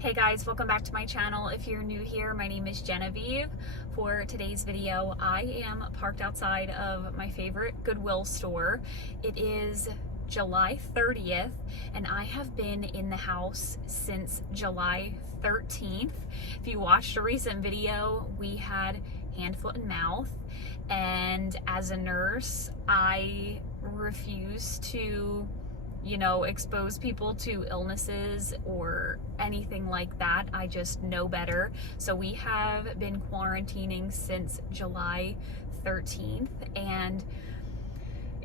Hey guys, welcome back to my channel. If you're new here, my name is Genevieve. For today's video, I am parked outside of my favorite Goodwill store. It is July 30th, and I have been in the house since July 13th. If you watched a recent video, we had hand, foot, and mouth, and as a nurse, I refuse to expose people to illnesses or anything like that. I just know better. So we have been quarantining since July 13th, and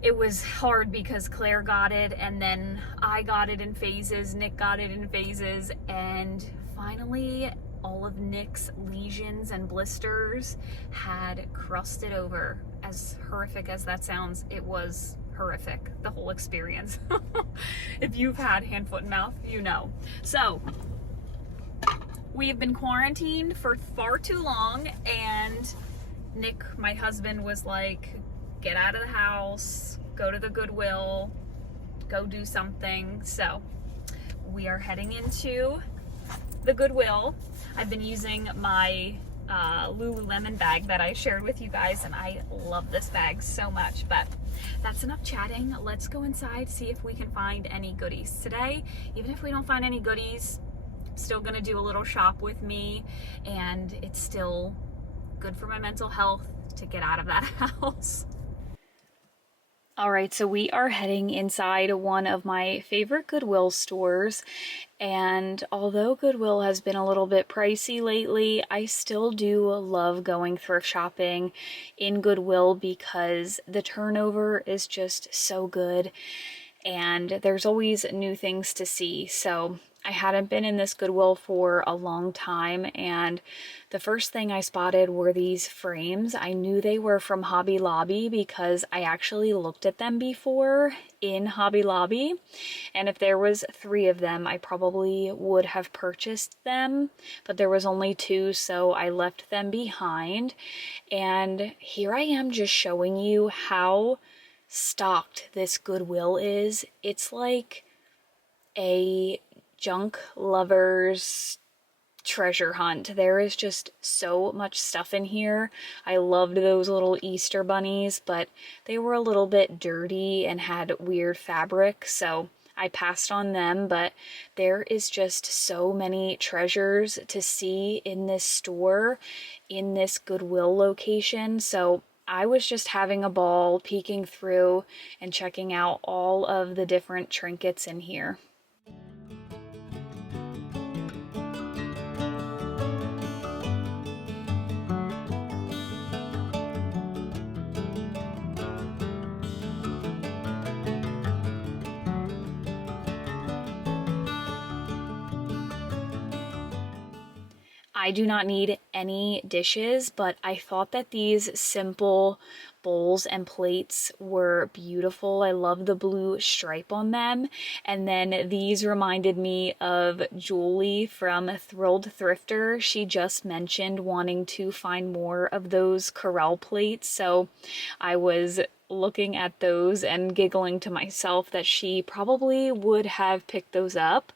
it was hard because Claire got it, and then I got it in phases, Nick got it in phases, and finally all of Nick's lesions and blisters had crusted over. As horrific as that sounds, it was horrific, the whole experience. If you've had hand, foot, and mouth, you know. So we've been quarantined for far too long, and Nick, my husband, was like, get out of the house, go to the Goodwill, go do something. So we are heading into the Goodwill. I've been using my Lululemon bag that I shared with you guys, and I love this bag so much. But that's enough chatting. Let's go inside, see if we can find any goodies today. Even if we don't find any goodies, I'm still gonna do a little shop with me, and it's still good for my mental health to get out of that house. All right, so we are heading inside one of my favorite Goodwill stores, and although Goodwill has been a little bit pricey lately, I still do love going thrift shopping in Goodwill because the turnover is just so good and there's always new things to see. So I hadn't been in this Goodwill for a long time, and the first thing I spotted were these frames. I knew they were from Hobby Lobby because I actually looked at them before in Hobby Lobby, and if there was 3 of them, I probably would have purchased them, but there was only 2, so I left them behind. And here I am just showing you how stocked this Goodwill is. It's like a junk lover's treasure hunt. There is just so much stuff in here. I loved those little Easter bunnies, but they were a little bit dirty and had weird fabric, so I passed on them. But there is just so many treasures to see in this store, in this Goodwill location. So I was just having a ball peeking through and checking out all of the different trinkets in here. I do not need any dishes, but I thought that these simple bowls and plates were beautiful. I love the blue stripe on them. And then these reminded me of Julie from Thrilled Thrifter. She just mentioned wanting to find more of those Corelle plates, so I was looking at those and giggling to myself that she probably would have picked those up.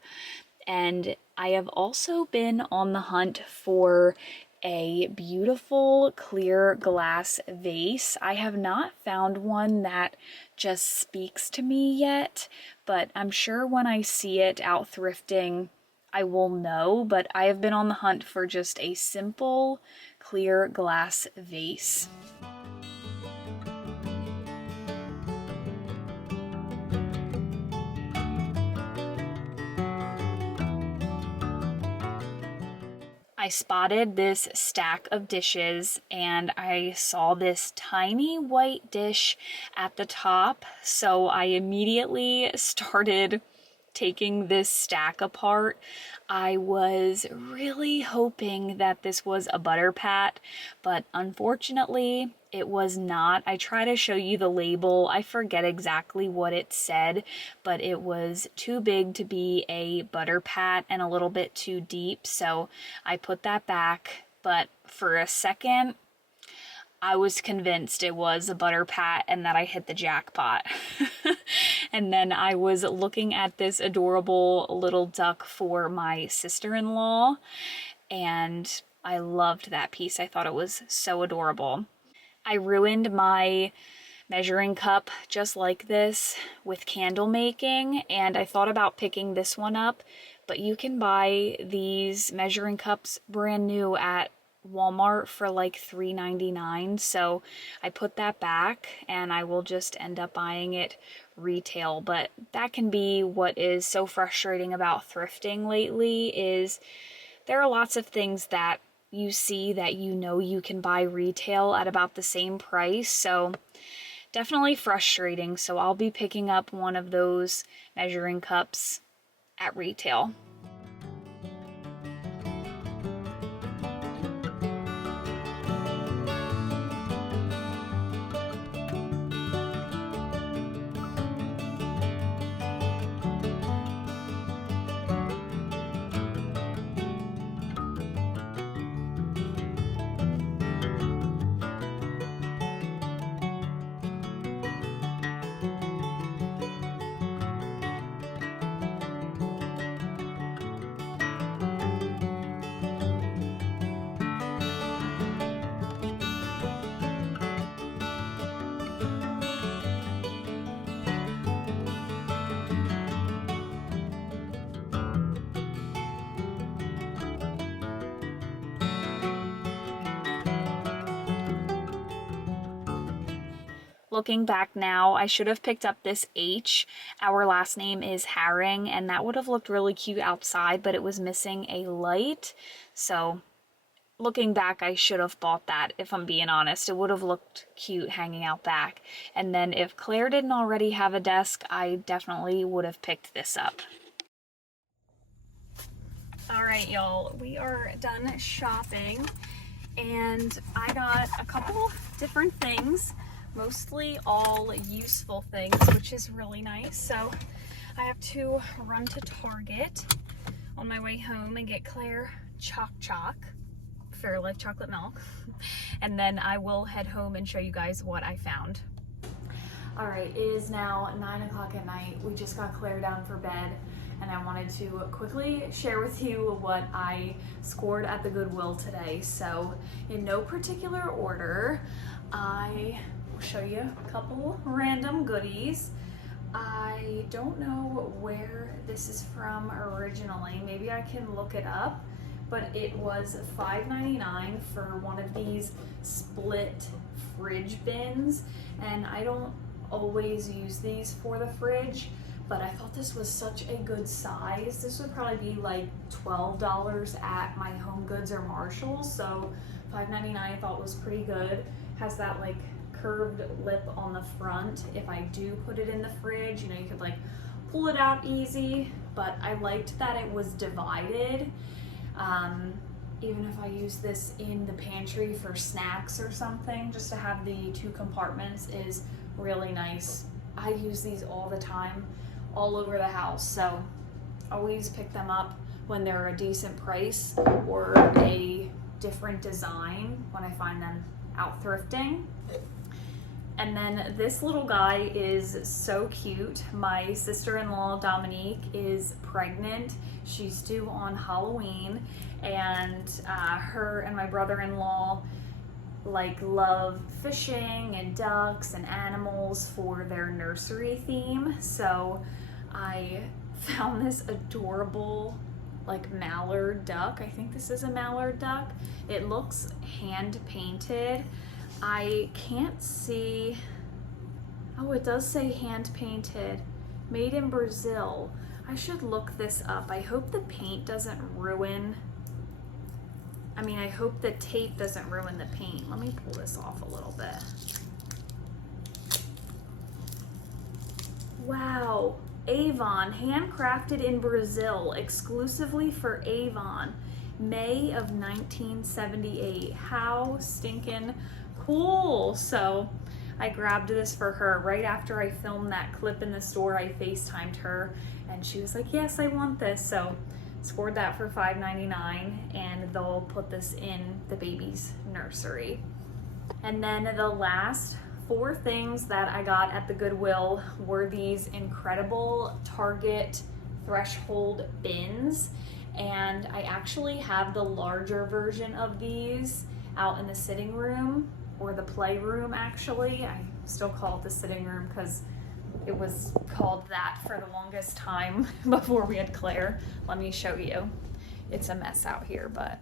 And I have also been on the hunt for a beautiful clear glass vase. I have not found one that just speaks to me yet, but I'm sure when I see it out thrifting, I will know. But I have been on the hunt for just a simple clear glass vase. I spotted this stack of dishes, and I saw this tiny white dish at the top, so I immediately started taking this stack apart. I was really hoping that this was a butter pat, but unfortunately it was not. I try to show you the label. I forget exactly what it said, but it was too big to be a butter pat and a little bit too deep, so I put that back. But for a second, I was convinced it was a butter pat and that I hit the jackpot. And then I was looking at this adorable little duck for my sister-in-law, and I loved that piece. I thought it was so adorable. I ruined my measuring cup just like this with candle making, and I thought about picking this one up, but you can buy these measuring cups brand new at Walmart for like $3.99, so I put that back and I will just end up buying it retail. But that can be what is so frustrating about thrifting lately, is there are lots of things that you see that you know you can buy retail at about the same price, so definitely frustrating. So I'll be picking up one of those measuring cups at retail. Looking back now, I should have picked up this H. Our last name is Herring, and that would have looked really cute outside, but it was missing a light. So looking back, I should have bought that, if I'm being honest. It would have looked cute hanging out back. And then if Claire didn't already have a desk, I definitely would have picked this up. All right, y'all, we are done shopping, and I got a couple different things. Mostly all useful things, which is really nice. So I have to run to Target on my way home and get Claire Choc Fairlife chocolate milk, and then I will head home and show you guys what I found. All right, it is now 9 o'clock at night. We just got Claire down for bed, and I wanted to quickly share with you what I scored at the Goodwill today. So in no particular order, I will show you a couple random goodies. I don't know where this is from originally. Maybe I can look it up, but it was $5.99 for one of these split fridge bins, and I don't always use these for the fridge, but I thought this was such a good size. This would probably be like $12 at my Home Goods or Marshalls, so $5.99 I thought was pretty good. Has that like curved lip on the front. If I do put it in the fridge, you know, you could like pull it out easy, but I liked that it was divided. Even if I use this in the pantry for snacks or something, just to have the two compartments is really nice. I use these all the time, all over the house, so always pick them up when they're a decent price or a different design when I find them out thrifting. And then this little guy is so cute. My sister-in-law Dominique is pregnant. She's due on Halloween, and her and my brother-in-law like love fishing and ducks and animals for their nursery theme. So I found this adorable like mallard duck. I think this is a mallard duck. It looks hand painted. I can't see, oh, it does say hand painted, made in Brazil. I should look this up. I hope the paint doesn't ruin, I hope the tape doesn't ruin the paint. Let me pull this off a little bit. Wow, Avon, handcrafted in Brazil, exclusively for Avon, May of 1978. How stinking cool. So I grabbed this for her right after I filmed that clip in the store. I FaceTimed her and she was like, yes, I want this. So scored that for $5.99, and they'll put this in the baby's nursery. And then the last 4 things that I got at the Goodwill were these incredible Target threshold bins. And I actually have the larger version of these out in the sitting room, or the playroom actually. I still call it the sitting room because it was called that for the longest time before we had Claire. Let me show you. It's a mess out here, but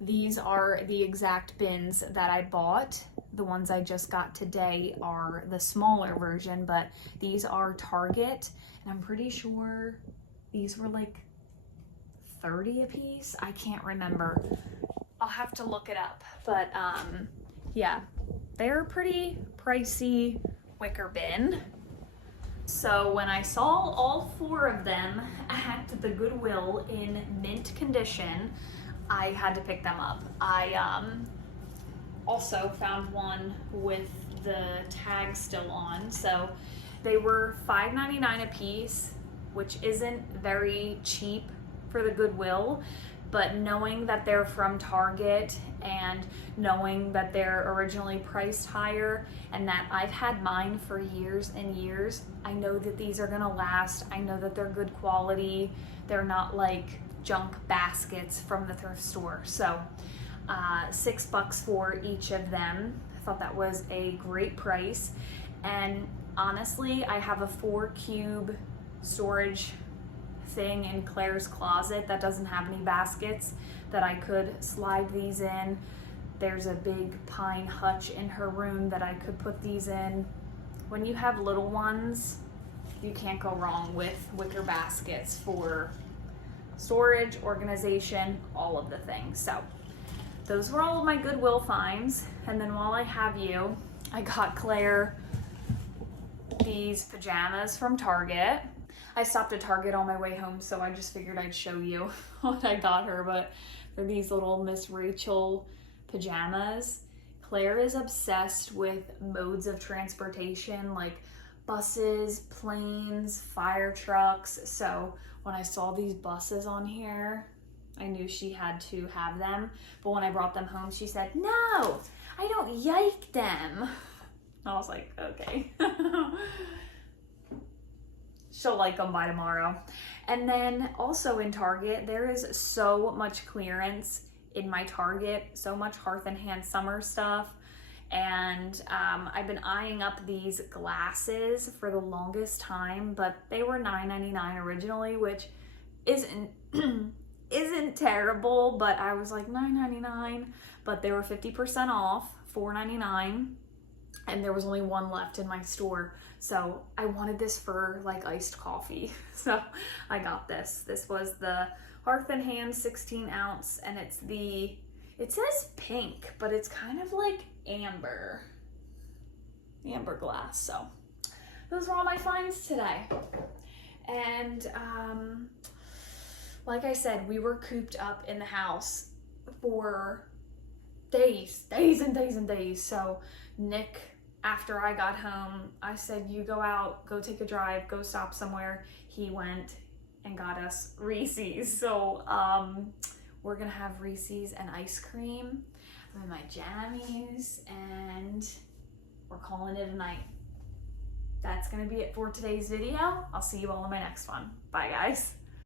these are the exact bins that I bought. The ones I just got today are the smaller version, but these are Target, and I'm pretty sure these were like 30 a piece. I can't remember. I'll have to look it up, but yeah, they're pretty pricey wicker bin. So when I saw all 4 of them at the Goodwill in mint condition, I had to pick them up. I also found one with the tag still on, so they were $5.99 a piece, which isn't very cheap for the Goodwill, but knowing that they're from Target and knowing that they're originally priced higher and that I've had mine for years and years, I know that these are gonna last. I know that they're good quality. They're not like junk baskets from the thrift store. So $6 for each of them. I thought that was a great price. And honestly, I have a 4-cube storage thing in Claire's closet that doesn't have any baskets that I could slide these in. There's a big pine hutch in her room that I could put these in. When you have little ones, you can't go wrong with wicker baskets for storage, organization, all of the things. So those were all of my Goodwill finds. And then while I have you, I got Claire these pajamas from Target. I stopped at Target on my way home, so I just figured I'd show you what I got her, but they're these little Miss Rachel pajamas. Claire is obsessed with modes of transportation, like buses, planes, fire trucks. So when I saw these buses on here, I knew she had to have them. But when I brought them home, she said, "No, I don't yike them." I was like, okay. She'll like them by tomorrow. And then also in Target, there is so much clearance in my Target, so much Hearth and Hand summer stuff. And I've been eyeing up these glasses for the longest time, but they were $9.99 originally, which isn't isn't terrible, but I was like $9.99, but they were 50% off, $4.99. And there was only one left in my store. So I wanted this for like iced coffee. So I got this. This was the Hearth and Hand 16 ounce, and it says pink, but it's kind of like amber glass. So those were all my finds today. And like I said, we were cooped up in the house for days and days and days. So Nick, after I got home, I said, "You go out, go take a drive, go stop somewhere." He went and got us Reese's. So we're gonna have Reese's and ice cream. I'm in my jammies, and we're calling it a night. That's gonna be it for today's video. I'll see you all in my next one. Bye, guys.